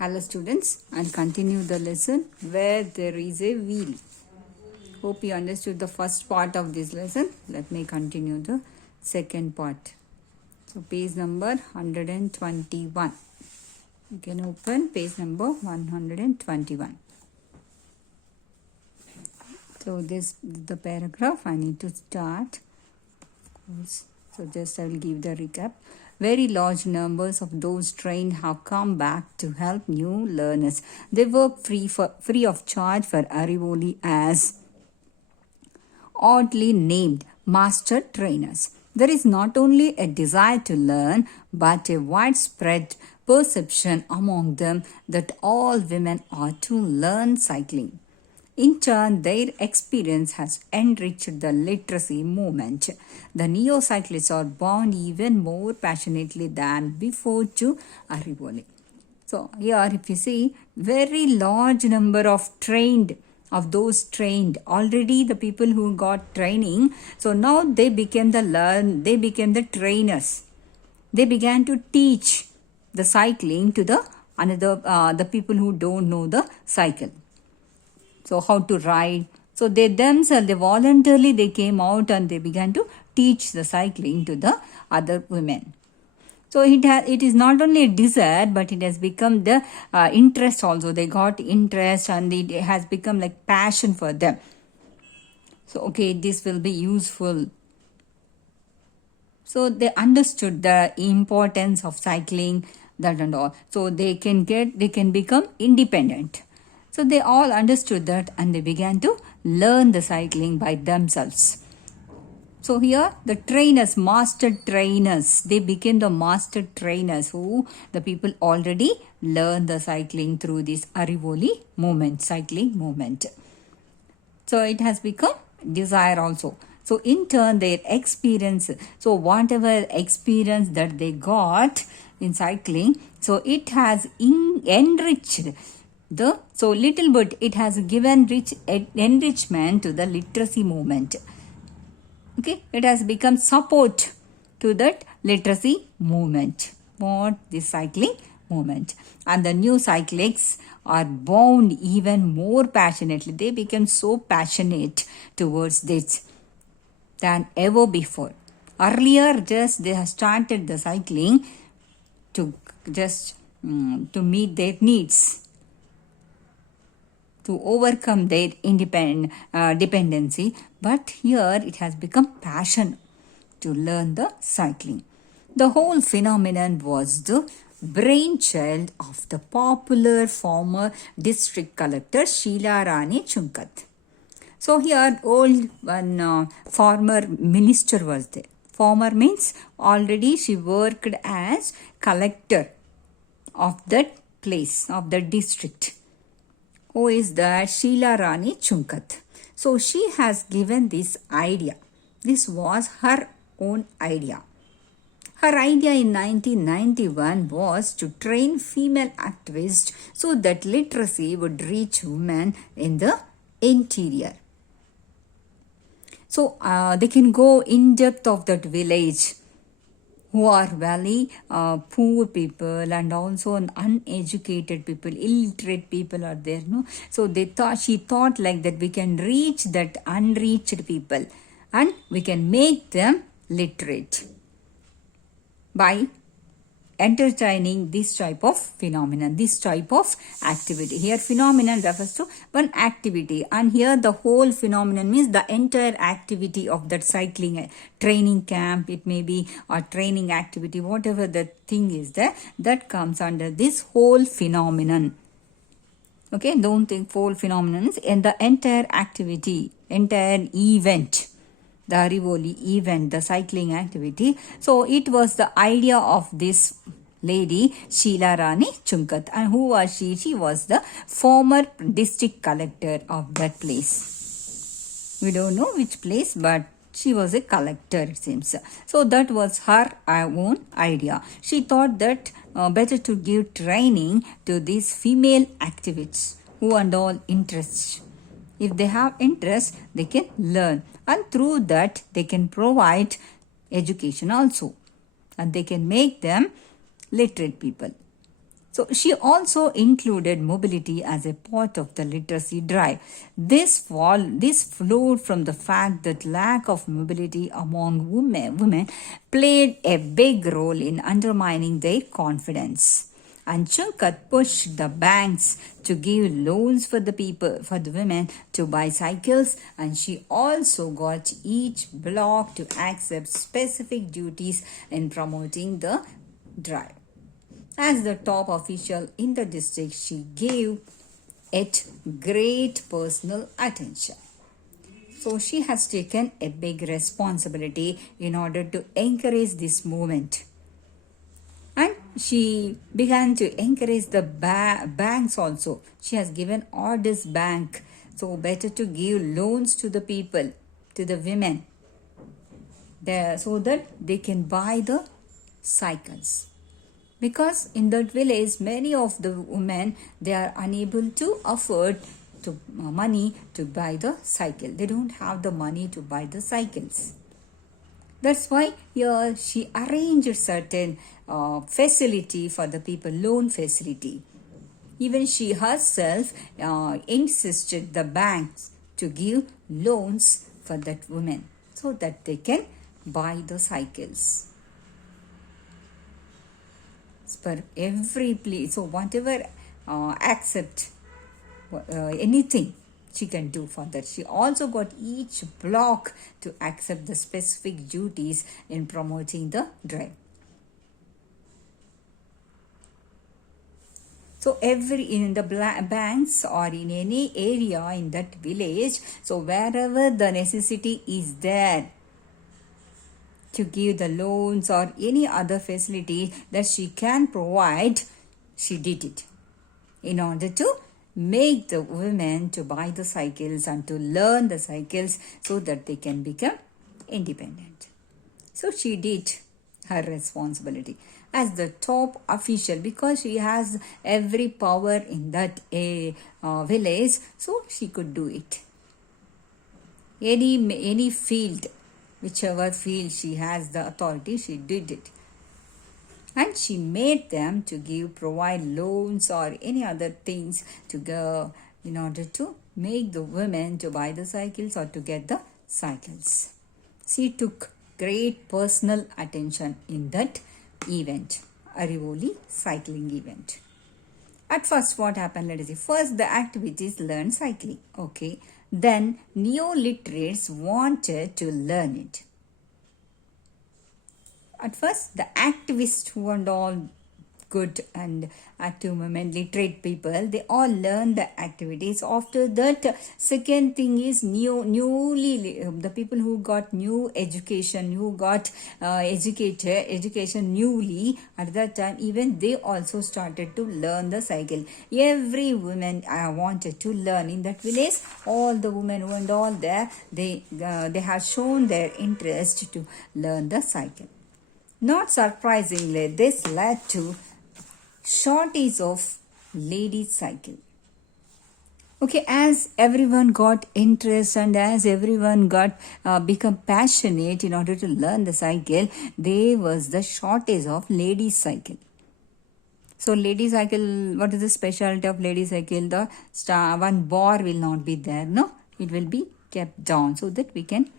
Hello students, I'll continue the lesson where there is a wheel. Hope you understood the first part of this lesson. Let me continue the second part. So page number 121. You can open page number 121. So this is the paragraph. I need to start. So just I will give the recap. Very large numbers of those trained have come back to help new learners. They work free of charge for Arivoli as oddly named master trainers. There is not only a desire to learn, but a widespread perception among them that all women are to learn cycling. In turn, their experience has enriched the literacy movement. The neo-cyclists are bound even more passionately than before to Arivoli. So here if you see, very large number of those trained, already the people who got training, so now they became the trainers. They began to teach the cycling to the people who don't know the cycle. So how to ride. So they voluntarily came out and they began to teach the cycling to the other women. So it is not only a desire, but it has become the interest also. They got interest and it has become like passion for them. So okay, this will be useful. So they understood the importance of cycling, that and all. So they can become independent. So they all understood that and they began to learn the cycling by themselves. So here the trainers, master trainers, they became the master trainers who the people already learned the cycling through this Arivoli movement, cycling movement. So it has become desire also. So in turn their experience, so whatever experience that they got in cycling, so it has enriched so little bit it has given enrichment to the literacy movement. Okay, it has become support to that literacy movement, for the cycling movement. And the new cyclists are bound even more passionately. They become so passionate towards this than ever before. Earlier, just they have started the cycling to to meet their needs, to overcome their dependency, but here it has become passion to learn the cycling. The whole phenomenon was the brainchild of the popular former district collector Sheila Rani Chunkat. So here one former minister was there. Former means already she worked as collector of that place, of the district. Who is that? Sheila Rani Chunkat. So she has given this idea. This was her own idea. Her idea in 1991 was to train female activists so that literacy would reach women in the interior. So they can go in depth of that village who are very poor people and also uneducated people, illiterate people are there, no? So she thought like that we can reach that unreached people and we can make them literate by entertaining this type of phenomenon, this type of activity. Here phenomenon refers to one activity, and here the whole phenomenon means the entire activity of that cycling training camp, it may be a training activity, whatever the thing is there, that comes under this whole phenomenon. Okay, don't think whole phenomenon is in the entire activity, entire event, the Arivoli event, the cycling activity. So it was the idea of this lady Sheila Rani Chunkat. And who was she? She was the former district collector of that place. We don't know which place, but she was a collector, it seems. So that was her own idea. She thought that better to give training to these female activists who and all interests. If they have interest, they can learn. And through that, they can provide education also. And they can make them literate people. So she also included mobility as a part of the literacy drive. This flowed from the fact that lack of mobility among women played a big role in undermining their confidence. And Chunkat pushed the banks to give loans for the women to buy cycles, and she also got each block to accept specific duties in promoting the drive. As the top official in the district, she gave it great personal attention. So she has taken a big responsibility in order to encourage this movement. And she began to encourage the banks also. She has given orders bank. So better to give loans to the people, to the women, there, so that they can buy the cycles. Because in that village, many of the women, they are unable to afford money to buy the cycle. They don't have the money to buy the cycles. That's why here she arranged certain facility for the people, loan facility. Even she herself insisted the banks to give loans for that women so that they can buy the cycles. For every place, so whatever accept anything she can do for that. She also got each block to accept the specific duties in promoting the drive. So every in the banks or in any area in that village, so wherever the necessity is there to give the loans or any other facility that she can provide, she did it in order to make the women to buy the cycles and to learn the cycles so that they can become independent. So she did her responsibility as the top official because she has every power in that village, so she could do it. Any field, whichever field she has the authority, she did it. And she made them to provide loans or any other things to go in order to make the women to buy the cycles or to get the cycles. She took great personal attention in that event, Arivoli cycling event. At first, what happened? Let us see. First, the activities learn cycling. Okay. Then, neo-literates wanted to learn it. At first, the activists who and all good and active women, literate people, they all learn the activities. After that, second thing is the people who got new education, who got education newly at that time, even they also started to learn the cycle. Every woman wanted to learn in that village. All the women who and all there, they have shown their interest to learn the cycle. Not surprisingly, this led to shortage of ladies' cycle. Okay, as everyone got interest and as everyone got become passionate in order to learn the cycle, there was the shortage of ladies' cycle. So, ladies' cycle, what is the specialty of ladies' cycle? The one bar will not be there, no? It will be kept down so that we can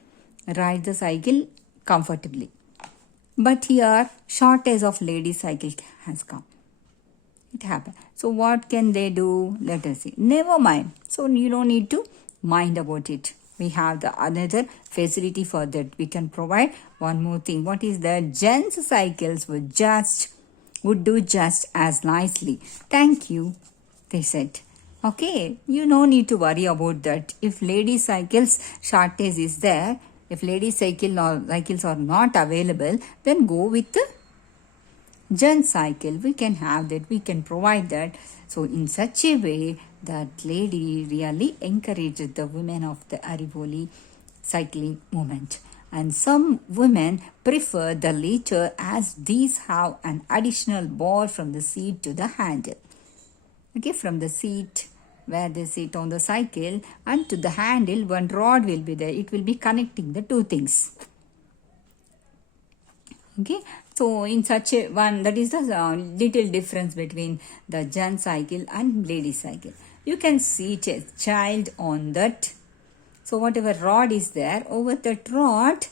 ride the cycle comfortably. But here, shortage of ladies' cycle has come. It happened. So what can they do? Let us see. Never mind. So you don't need to mind about it. We have the another facility for that. We can provide one more thing. What is that? Gents cycles would do just as nicely. Thank you, they said. Okay, you no need to worry about that. If ladies' cycles shortage is there, if ladies' cycles are not available, then go with the gent cycle. We can have that. We can provide that. So in such a way that lady really encouraged the women of the Arivoli cycling movement. And some women prefer the latter as these have an additional bar from the seat to the handle. Okay, from the seat where they sit on the cycle and to the handle, one rod will be there. It will be connecting the two things. Okay, So in such a one, that is the little difference between the gent cycle and lady cycle. You can see a child on that. So whatever rod is there, over that rod,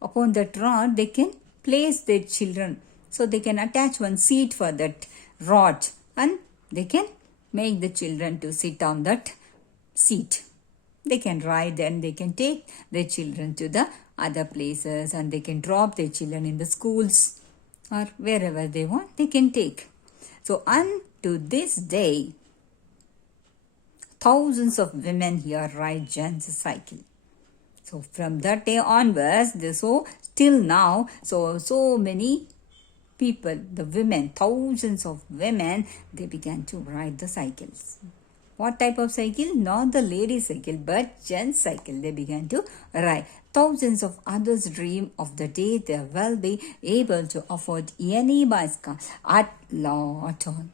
upon that rod, they can place their children. So they can attach one seat for that rod and they can make the children to sit on that seat. They can ride and they can take their children to the other places and they can drop their children in the schools or wherever they want, they can take. So unto this day, thousands of women here ride gent cycle. So from that day onwards, so till now, so many people, the women, thousands of women, they began to ride the cycles. What type of cycle? Not the lady cycle, but gent cycle they began to ride. Thousands of others dream of the day they will be able to afford any bicycle at lot on.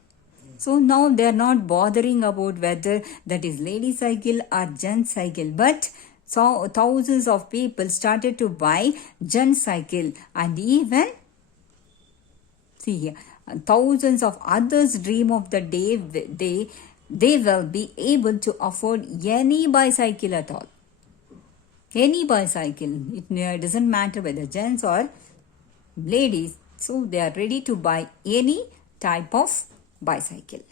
So now they are not bothering about whether that is lady cycle or gent cycle, but so thousands of people started to buy gent cycle, and even see here, thousands of others dream of the day they will be able to afford any bicycle at all. Any bicycle. It doesn't matter whether gents or ladies. So they are ready to buy any type of bicycle.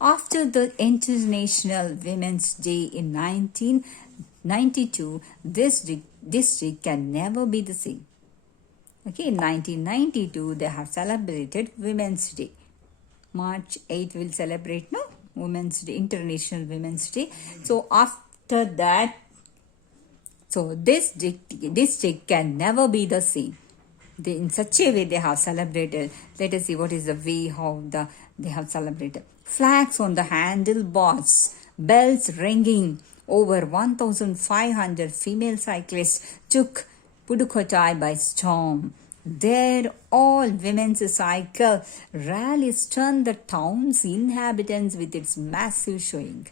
After the International Women's Day in 1992, this day can never be the same. Okay, in 1992, they have celebrated Women's Day. March 8th will celebrate Women's Day, International Women's Day. So after that, so this day can never be the same. In such a way they have celebrated. Let us see what is the way how they have celebrated. Flags on the handlebars, bells ringing. Over 1,500 female cyclists took Pudukkottai by storm. There, all women's cycle rally stunned the town's inhabitants with its massive showing.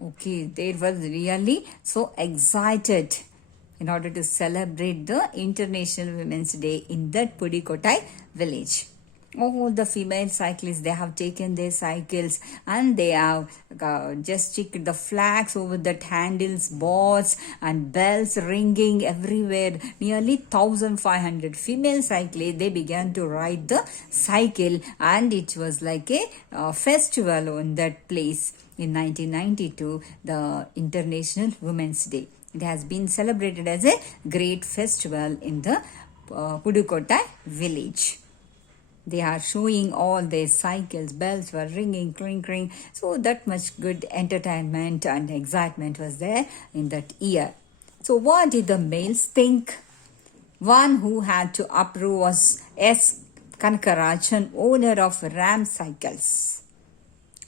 Okay, they were really so excited in order to celebrate the International Women's Day in that Pudukkottai village. All the female cyclists, they have taken their cycles and they have just stick the flags over that handles, bars and bells ringing everywhere. Nearly 1,500 female cyclists, they began to ride the cycle, and it was like a festival on that place. In 1992, the International Women's Day. It has been celebrated as a great festival in the Pudukkottai village. They are showing all their cycles, bells were ringing, cling. So that much good entertainment and excitement was there in that year. So what did the males think? One who had to approve was S. Kanakarajan, owner of Ram Cycles.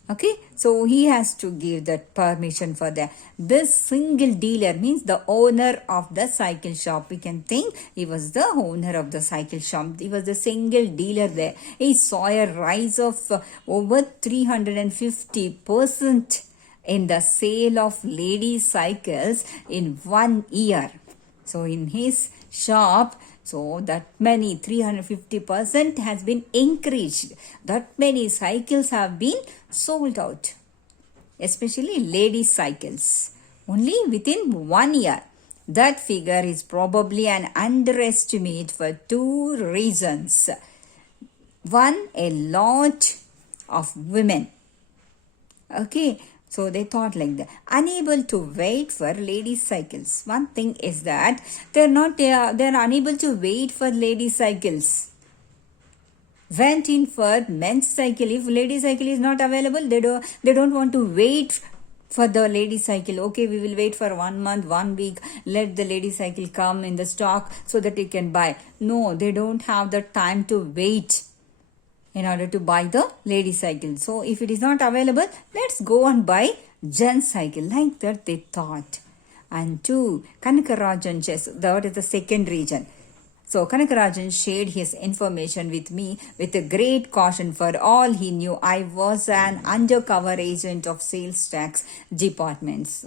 Okay, so he has to give that permission for that. This single dealer means the owner of the cycle shop. We can think he was the owner of the cycle shop. He was the single dealer there. He saw a rise of over 350% in the sale of ladies' cycles in 1 year. So in his shop, so that many 350% has been increased. That many cycles have been sold out, especially ladies' cycles, only within 1 year. That figure is probably an underestimate for two reasons. One, a lot of women. Okay. So they thought like that, unable to wait for ladies' cycles. One thing is that they're unable to wait for ladies' cycles. Went in for men's cycle. If ladies' cycle is not available, they don't want to wait for the ladies' cycle. Okay, we will wait for 1 month, 1 week. Let the ladies' cycle come in the stock so that we can buy. No, they don't have the time to wait in order to buy the lady cycle. So if it is not available, let's go and buy gent cycle. Like that they thought. And two, Kanakarajan, that is the second region. So Kanakarajan shared his information with me with a great caution. For all he knew, I was an undercover agent of sales tax departments.